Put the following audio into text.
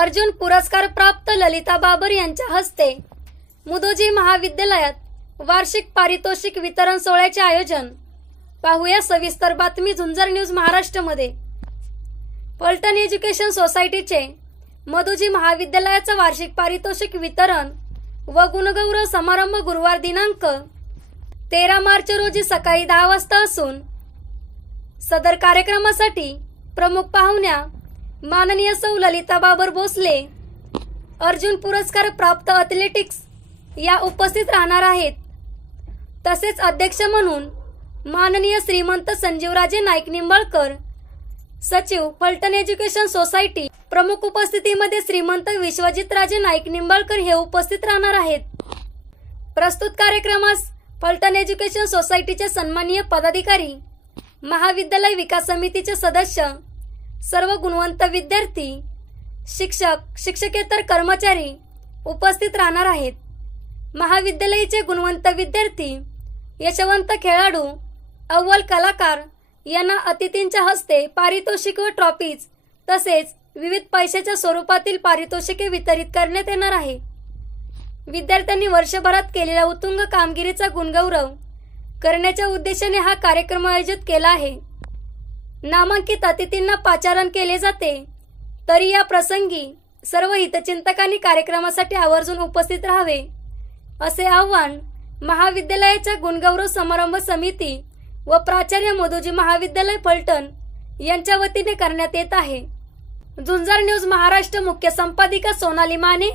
अर्जुन पुरस्कार प्राप्त ललिता बाबर यांच्या हस्ते मुदोजी महाविद्यालयात वार्षिक पारितोषिक वितरण सोहळ्याचे आयोजन। पाहूया सविस्तर बातमी झुंजार न्यूज महाराष्ट्रमध्ये। पलटण एज्युकेशन सोसायटीचे मुदोजी महाविद्यालयाचा वार्षिक पारितोषिक वितरण व गुणगौरव समारंभ गुरुवार दिनांक 13 मार्च रोजी सकाळी 10 वाजता असून सदर कार्यक्रमासाठी प्रमुख पाहुण्या माननीय सौ ललिता बाबर भोसले अर्जुन पुरस्कार प्राप्त अथलेटिक्स या उपस्थित राहणार आहेत। तसेच अध्यक्ष म्हणून माननीय श्रीमंत संजीवराजे नाईक निंबाळकर, सचिव पलटण एज्युकेशन सोसायटी, प्रमुख उपस्थितीमध्ये श्रीमंत विश्वजितराजे नाईक निंबाळकर हे उपस्थित राहणार आहेत। प्रस्तुत कार्यक्रमास पलटण एज्युकेशन सोसायटीचे सन्माननीय पदाधिकारी, महाविद्यालय विकास समितीचे सदस्य, सर्व गुणवंत विद्यार्थी, शिक्षक, शिक्षकेतर कर्मचारी उपस्थित राहणार आहेत। महाविद्यालयाचे गुणवंत विद्यार्थी, यशवंत खेळाडू, अव्वल कलाकार यांना अतिथींच्या हस्ते पारितोषिक व ट्रॉफीज तसेच विविध पैशाच्या स्वरूपातील पारितोषिके वितरित करण्यात येणार आहे। विद्यार्थ्यांनी वर्षभरात केलेल्या उत्तुंग कामगिरीचा गुणगौरव करण्याच्या उद्देशाने हा कार्यक्रम आयोजित केला आहे। नामांकित अतिथींना पाचारण केले जाते, तरी या प्रसंगी सर्व हितचिंतकांनी कार्यक्रमासाठी आवर्जून उपस्थित राहावे असे आवाहन महाविद्यालयाच्या गुणगौरव समारंभ समिती व प्राचार्य मुदोजी महाविद्यालय पलटण यांच्या वतीने करण्यात येत आहे। झुंजार न्यूज महाराष्ट्र मुख्य संपादिका सोनाली माने।